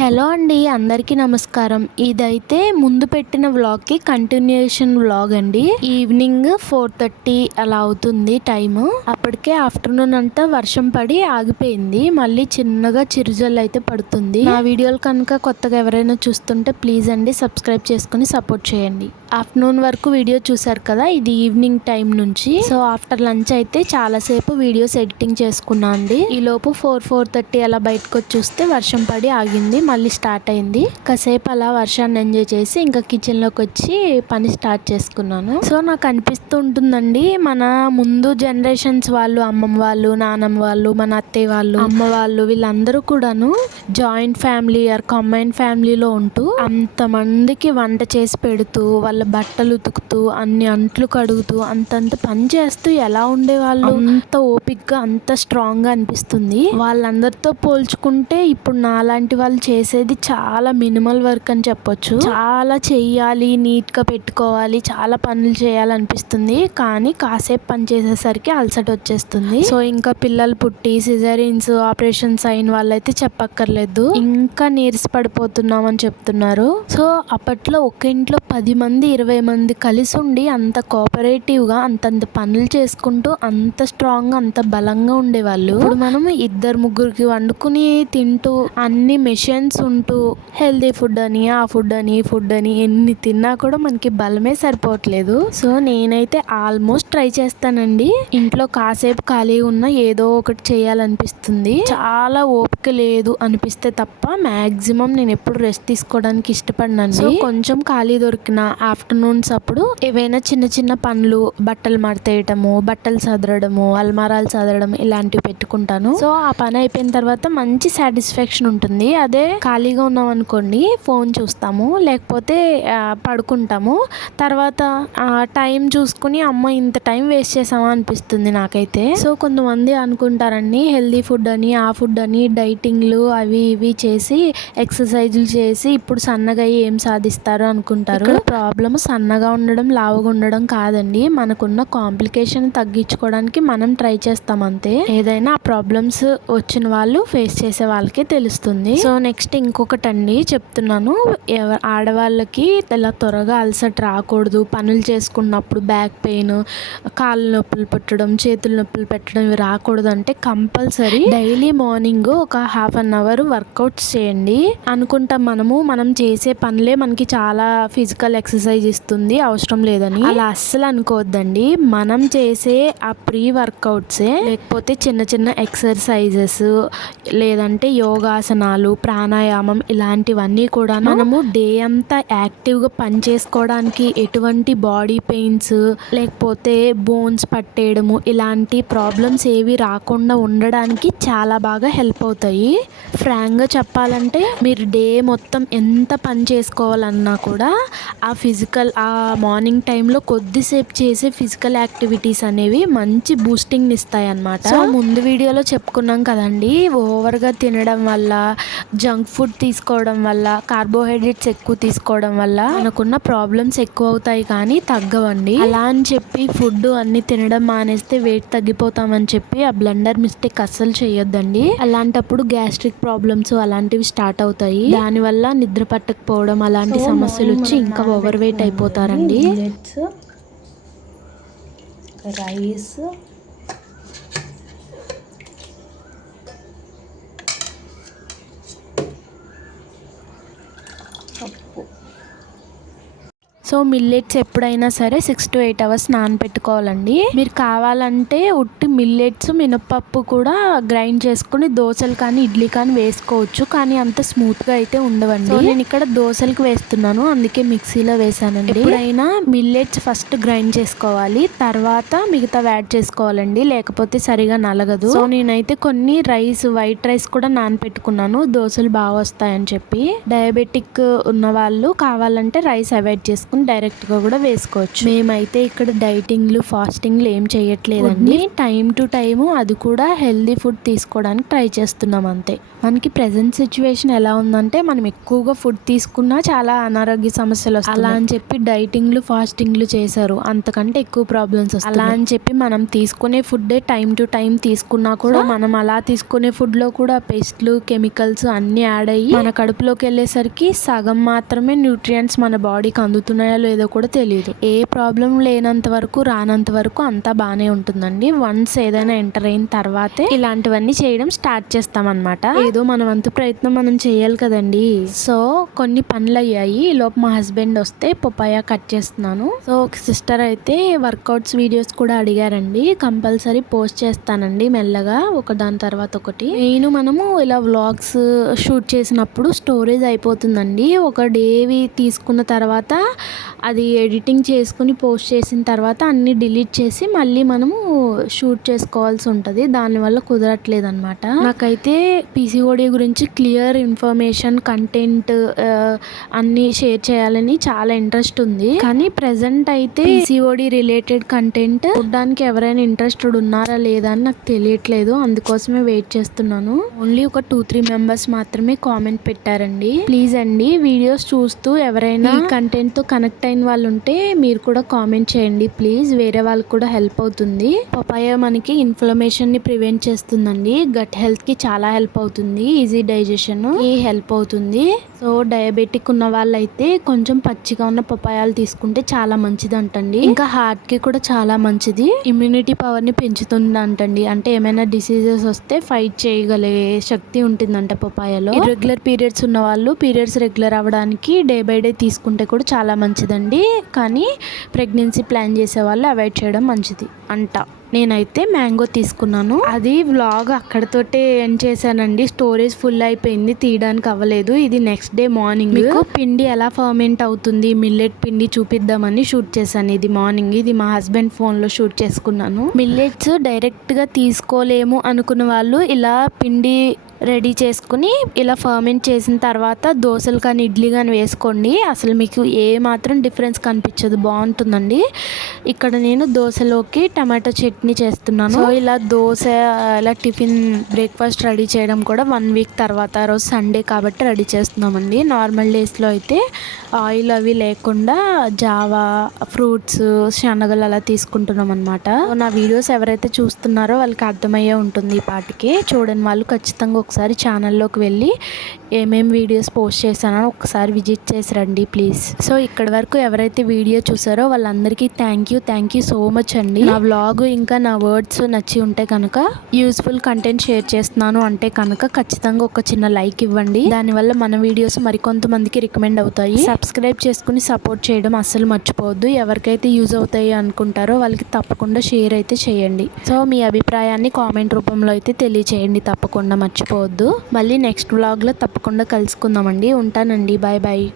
Hello అండి, అందరికీ నమస్కారం. ఇదైతే ముందు పెట్టిన వ్లాగ్కి కంటిన్యూషన్ వ్లాగ్ అండి. ఈవినింగ్ 4:30 అలా అవుతుంది టైము. అప్పటికే ఆఫ్టర్నూన్ అంతా వర్షం పడి ఆగిపోయింది. మళ్ళీ చిన్నగా చిరుజల్లు అయితే పడుతుంది. నా వీడియోలు కనుక కొత్తగా ఎవరైనా చూస్తుంటే ప్లీజ్ అండి సబ్స్క్రైబ్ చేసుకుని సపోర్ట్ చేయండి. ఆఫ్టర్నూన్ వరకు వీడియో చూసారు కదా, ఇది ఈవినింగ్ టైం నుంచి. సో ఆఫ్టర్ లంచ్ అయితే చాలాసేపు వీడియోస్ ఎడిటింగ్ చేసుకున్నా అండి. ఈ లోపు 4:30 అలా బయటకు వచ్చి చూస్తే వర్షం పడి ఆగింది, మళ్ళీ స్టార్ట్ అయింది. కాసేపు అలా వర్షాన్ని ఎంజాయ్ చేసి ఇంకా కిచెన్ లోకి వచ్చి పని స్టార్ట్ చేసుకున్నాను. సో నాకు అనిపిస్తూ ఉంటుందండి, మన ముందు జనరేషన్స్ వాళ్ళు, అమ్మమ్మ వాళ్ళు, నానమ్మ వాళ్ళు, మన అత్తయ్య వాళ్ళు, అమ్మ వాళ్ళు, వీళ్ళందరూ కూడాను జాయింట్ ఫ్యామిలీ ఆర్ కంబైన్ ఫ్యామిలీలో ఉంటూ అంతమందికి వంట చేసి పెడుతూ, వాళ్ళ బట్టలు ఉతుకుతూ, అన్ని అంట్లు కడుగుతూ, అంతంత పని చేస్తూ ఎలా ఉండేవాళ్ళు. అంత ఓపిక్గా, అంత స్ట్రాంగ్ గా అనిపిస్తుంది. వాళ్ళందరితో పోల్చుకుంటే ఇప్పుడు నాలాంటి వాళ్ళు చేసేది చాలా మినిమల్ వర్క్ అని చెప్పొచ్చు. చాలా చెయ్యాలి, నీట్ గా పెట్టుకోవాలి, చాలా పనులు చేయాలనిపిస్తుంది. కానీ కాసేపు పని చేసేసరికి అలసట వచ్చేస్తుంది. సో ఇంకా పిల్లలు పుట్టి సిజేరియన్స్ ఆపరేషన్స్ అయిన వాళ్ళైతే చెప్పక్కర్లేదు, ఇంకా నీరస పడిపోతున్నాం అని చెప్తున్నారు. సో అప్పట్లో ఒక ఇంట్లో 10 మంది 20 మంది కలిసి ఉండి అంత కోఆపరేటివ్ గా అంతంత పనులు చేసుకుంటూ అంత స్ట్రాంగ్ గా అంత బలంగా ఉండేవాళ్ళు. ఇప్పుడు మనం 2-3కి వండుకుని తింటూ అన్ని మెషిన్స్ ఉంటూ హెల్దీ ఫుడ్ అని, ఆ ఫుడ్ అని, ఈ ఫుడ్ అని ఎన్ని తిన్నా కూడా మనకి బలమే సరిపోవట్లేదు. సో నేనైతే ఆల్మోస్ట్ ట్రై చేస్తానండి. ఇంట్లో కాసేపు ఖాళీగా ఉన్న ఏదో ఒకటి చేయాలనిపిస్తుంది. చాలా ఓపిక లేదు అనిపిస్తే తప్ప మాక్సిమం నేను ఎప్పుడు రెస్ట్ తీసుకోవడానికి ఇష్టపడినండి. సో కొంచెం ఖాళీ దొరికిన ఆఫ్టర్నూన్స్ అప్పుడు ఏవైనా చిన్న చిన్న పనులు, బట్టలు మడతేయటము, బట్టలు సదరడము, అల్మారాలు సదరడం ఇలాంటివి పెట్టుకుంటాను. సో ఆ పని అయిపోయిన తర్వాత మంచి సాటిస్ఫాక్షన్ ఉంటుంది. అదే ఖాళీగా ఉన్నాం అనుకోండి, ఫోన్ చూస్తాము, లేకపోతే పడుకుంటాము. తర్వాత టైం చూసుకుని అమ్మ ఇంత టైం వేస్ట్ చేసామా అనిపిస్తుంది నాకైతే. సో కొంతమంది అనుకుంటారండి, హెల్దీ ఫుడ్ అని, ఆ ఫుడ్ అని, డైటింగ్లు అవి ఇవి చేసి ఎక్సర్సైజులు చేసి ఇప్పుడు సన్నగా ఏం సాధిస్తారు అనుకుంటారు. ప్రాబ్లమ్ సన్నగా ఉండడం, లావుగా ఉండడం కాదండి. మనకున్న కాంప్లికేషన్ తగ్గించుకోవడానికి మనం ట్రై చేస్తాం అంతే. ఏదైనా ఆ ప్రాబ్లమ్స్ వచ్చిన వాళ్ళు ఫేస్ చేసే వాళ్ళకే తెలుస్తుంది. సో నెక్స్ట్ ఇంకొకటండి చెప్తున్నాను, ఆడవాళ్ళకి ఇలా త్వరగా అలసట రాకూడదు, పనులు చేసుకున్నప్పుడు బ్యాక్ పెయిన్, కాళ్ళు నొప్పులు పెట్టడం, చేతులు నొప్పులు పెట్టడం ఇవి రాకూడదు అంటే కంపల్సరీ డైలీ మార్నింగ్ ఒక 1/2 అవర్ వర్కౌట్స్ చేయండి. అనుకుంటాం మనం చేసే పనులే మనకి చాలా ఫిజికల్ ఎక్సర్సైజ్ ఇస్తుంది, అవసరం లేదని. అలా అస్సలు అనుకోవద్దండి. మనం చేసే ఆ ప్రీ వర్కౌట్సే, లేకపోతే చిన్న చిన్న ఎక్సర్సైజెస్, లేదంటే యోగాసనాలు, ప్రాణాయామం ఇలాంటివన్నీ కూడా మనము డే అంతా యాక్టివ్గా పని చేసుకోవడానికి, ఎటువంటి బాడీ పెయిన్స్ లేకపోతే బోన్స్ పట్టేయడము ఇలాంటి ప్రాబ్లమ్స్ ఏవి రాకుండా ఉండడానికి చాలా బాగా హెల్ప్ అవుతాయి. ఫ్రాంక్గా చెప్పాలంటే మీరు డే మొత్తం ఎంత పని చేసుకోవాలన్నా కూడా ఆ మార్నింగ్ టైంలో కొద్దిసేపు చేసే ఫిజికల్ యాక్టివిటీస్ అనేవి మంచి బూస్టింగ్ ఇస్తాయి అన్నమాట. సో ముందు వీడియోలో చెప్పుకున్నాం కదండి, ఓవర్గా తినడం వల్ల, జంక్ ఫుడ్ తీసుకోవడం వల్ల, కార్బోహైడ్రేట్స్ ఎక్కువ తీసుకోవడం వల్ల మనకున్న ప్రాబ్లమ్స్ ఎక్కువ అవుతాయి కానీ తగ్గవండి. అలా అని చెప్పి ఫుడ్ అన్ని తినడం మానేస్తే వెయిట్ తగ్గిపోతామని చెప్పి ఆ బ్లండర్ మిస్టేక్ అస్సలు చేయొద్దండి. అలాంటప్పుడు గ్యాస్ట్రిక్ ప్రాబ్లమ్స్ అలాంటివి స్టార్ట్ అవుతాయి. దానివల్ల నిద్ర పట్టకపోవడం అలాంటి సమస్యలు వచ్చి ఇంకా ఓవర్ వెయిట్ అయిపోతారండి. రైస్, పప్పు. సో మిల్లెట్స్ ఎప్పుడైనా సరే 6 to 8 అవర్స్ నానబెట్టుకోవాలండి. మీరు కావాలంటే ఉట్టి మిల్లెట్స్, మినపప్పు కూడా గ్రైండ్ చేసుకుని దోశలు కానీ ఇడ్లీ కానీ వేసుకోవచ్చు, కానీ అంత స్మూత్గా అయితే ఉండవండి. నేను ఇక్కడ దోశలకు వేస్తున్నాను, అందుకే మిక్సీలో వేసానండి. ఎప్పుడైనా మిల్లెట్స్ ఫస్ట్ గ్రైండ్ చేసుకోవాలి, తర్వాత మిగతా యాడ్ చేసుకోవాలండి, లేకపోతే సరిగా నలగదు. సో నేనైతే కొన్ని వైట్ రైస్ కూడా నానబెట్టుకున్నాను, దోశలు బాగా వస్తాయని చెప్పి. డయాబెటిక్ ఉన్న వాళ్ళు కావాలంటే రైస్ అవాయిడ్ చేసుకుని చేసుకుని డైరెక్ట్గా కూడా వేసుకోవచ్చు. మేమైతే ఇక్కడ డైటింగ్లు ఫాస్టింగ్లు ఏం చేయట్లేదండి. టైం టు టైము అది కూడా హెల్దీ ఫుడ్ తీసుకోవడానికి ట్రై చేస్తున్నాం అంతే. మనకి ప్రెసెంట్ సిచ్యువేషన్ ఎలా ఉందంటే మనం ఎక్కువగా ఫుడ్ తీసుకున్నా చాలా అనారోగ్య సమస్యలు వస్తాయి. అలా అని చెప్పి డైటింగ్లు ఫాస్టింగ్లు చేశారు, అంతకంటే ఎక్కువ ప్రాబ్లమ్స్ వస్తాయి. అలా అని చెప్పి మనం తీసుకునే ఫుడ్ టైం టు టైం తీసుకున్నా కూడా మనం అలా తీసుకునే ఫుడ్ లో కూడా పేస్ట్లు కెమికల్స్ అన్ని యాడ్ అయ్యి మన కడుపులోకి వెళ్ళేసరికి సగం మాత్రమే న్యూట్రియంట్స్ మన బాడీకి అందుతున్నాయో లేదో కూడా తెలియదు. ఏ ప్రాబ్లం లేనంత వరకు రానంత వరకు అంతా బాగానే ఉంటుందండి. వన్స్ ఏదైనా ఎంటర్ అయిన తర్వాతే ఇలాంటివన్నీ చేయడం స్టార్ట్ చేస్తాం అన్నమాట. ఏదో మన వంతు ప్రయత్నం మనం చేయాలి కదండి. సో కొన్ని పనులు అయ్యాయి. ఈ లోపు మా హస్బెండ్ వస్తే పపాయ కట్ చేస్తున్నాను. సో ఒక సిస్టర్ అయితే వర్కౌట్స్ వీడియోస్ కూడా అడిగారండి. కంపల్సరీ పోస్ట్ చేస్తానండి మెల్లగా ఒక దాని తర్వాత ఒకటి. మనము ఇలా వ్లాగ్స్ షూట్ చేసినప్పుడు స్టోరేజ్ అయిపోతుందండి. ఒక డేవి తీసుకున్న తర్వాత అది ఎడిటింగ్ చేసుకుని పోస్ట్ చేసిన తర్వాత అన్ని డిలీట్ చేసి మళ్ళీ మనము షూట్ చేసుకోవాల్సి ఉంటుంది. దానివల్ల కుదరట్లేదు అనమాట. నాకైతే పీసీఓడి గురించి క్లియర్ ఇన్ఫర్మేషన్ కంటెంట్ అన్ని షేర్ చేయాలని చాలా ఇంట్రెస్ట్ ఉంది. కానీ ప్రెసెంట్ అయితే పీసీఓడి రిలేటెడ్ కంటెంట్ చూడడానికి ఎవరైనా ఇంట్రెస్టెడ్ ఉన్నారా లేదా అని నాకు తెలియట్లేదు. అందుకోసమే వెయిట్ చేస్తున్నాను. ఓన్లీ ఒక 2-3 మెంబర్స్ మాత్రమే కామెంట్ పెట్టారండి. ప్లీజ్ అండి వీడియోస్ చూస్తూ ఎవరైనా కంటెంట్ తో కనెక్ట్ అయిన వాళ్ళు ఉంటే మీరు కూడా కామెంట్ చేయండి ప్లీజ్. వేరే వాళ్ళకి కూడా హెల్ప్ అవుతుంది. పపాయ మనకి ఇన్ఫ్లమేషన్ ని ప్రివెంట్ చేస్తుందండి. గట్ హెల్త్ కి చాలా హెల్ప్ అవుతుంది. ఈజీ డైజెషన్ కి హెల్ప్ అవుతుంది. సో డయాబెటిక్ ఉన్న వాళ్ళైతే కొంచెం పచ్చిగా ఉన్న పపాయాలు తీసుకుంటే చాలా మంచిది అంటండి. ఇంకా హార్ట్ కి కూడా చాలా మంచిది. ఇమ్యూనిటీ పవర్ ని పెంచుతుంది అంటండి. అంటే ఏమైనా డిసీజెస్ వస్తే ఫైట్ చేయగలిగే శక్తి ఉంటుందంట పపాయలో. ఇర్రెగ్యులర్ పీరియడ్స్ ఉన్న వాళ్ళు పీరియడ్స్ రెగ్యులర్ అవ్వడానికి డే బై డే తీసుకుంటే కూడా చాలా మంచిదండి. కానీ ప్రెగ్నెన్సీ ప్లాన్ చేసే వాళ్ళు అవాయిడ్ చేయడం మంచిది అంట. నేనైతే మ్యాంగో తీసుకున్నాను. అది వ్లాగ్ అక్కడతోటే ఎండ్ చేశానండి. స్టోరేజ్ ఫుల్ అయిపోయింది, తీయడానికి అవ్వలేదు. ఇది నెక్స్ట్ డే మార్నింగ్ మీకు పిండి ఎలా ఫర్మెంట్ అవుతుంది మిల్లెట్ పిండి చూపిద్దామని షూట్ చేశాను. ఇది మార్నింగ్. ఇది మా హస్బెండ్ ఫోన్ లో షూట్ చేసుకున్నాను. మిల్లెట్స్ డైరెక్ట్ గా తీసుకోలేము అనుకున్న వాళ్ళు ఇలా పిండి రెడీ చేసుకుని ఇలా ఫర్మెంట్ చేసిన తర్వాత దోశలు కానీ ఇడ్లీ కానీ వేసుకోండి. అసలు మీకు ఏ మాత్రం డిఫరెన్స్ కనిపించదు, బాగుంటుందండి. ఇక్కడ నేను దోశలోకి టమాటో చట్నీ చేస్తున్నాను. సో ఇలా దోశ ఇలా టిఫిన్ బ్రేక్ఫాస్ట్ రెడీ చేయడం కూడా 1 వీక్ తర్వాత, రోజు సండే కాబట్టి రెడీ చేస్తున్నామండి. నార్మల్ డేస్లో అయితే ఆయిల్ అవి లేకుండా జావా ఫ్రూట్స్ శనగలు అలా తీసుకుంటున్నాం అనమాట. నా వీడియోస్ ఎవరైతే చూస్తున్నారో వాళ్ళకి అర్థమయ్యే ఉంటుంది ఈ పాటికి. చూడని వాళ్ళు ఖచ్చితంగా ఒకసారి ఛానల్లోకి వెళ్ళి ఏమేం వీడియోస్ పోస్ట్ చేశానో ఒకసారి విజిట్ చేసి రండి ప్లీజ్. సో ఇక్కడ వరకు ఎవరైతే వీడియో చూసారో వాళ్ళందరికీ థ్యాంక్ యూ సో మచ్ అండి. నా వ్లాగ్ ఇంకా నా వర్డ్స్ నచ్చి ఉంటే కనుక, యూస్ఫుల్ కంటెంట్ షేర్ చేస్తున్నాను అంటే కనుక ఖచ్చితంగా ఒక చిన్న లైక్ ఇవ్వండి. దానివల్ల మన వీడియోస్ మరికొంతమందికి రికమెండ్ అవుతాయి. సబ్స్క్రైబ్ చేసుకుని సపోర్ట్ చేయడం అస్సలు మర్చిపోవద్దు. ఎవరికైతే యూజ్ అవుతాయి అనుకుంటారో వాళ్ళకి తప్పకుండా షేర్ అయితే చేయండి. సో మీ అభిప్రాయాన్ని కామెంట్ రూపంలో అయితే తెలియచేయండి, తప్పకుండా మర్చిపోవద్దు. మళ్ళీ నెక్స్ట్ వ్లాగ్లో తప్పకుండా కలుసుకుందామండి. ఉంటానండి. Bye bye.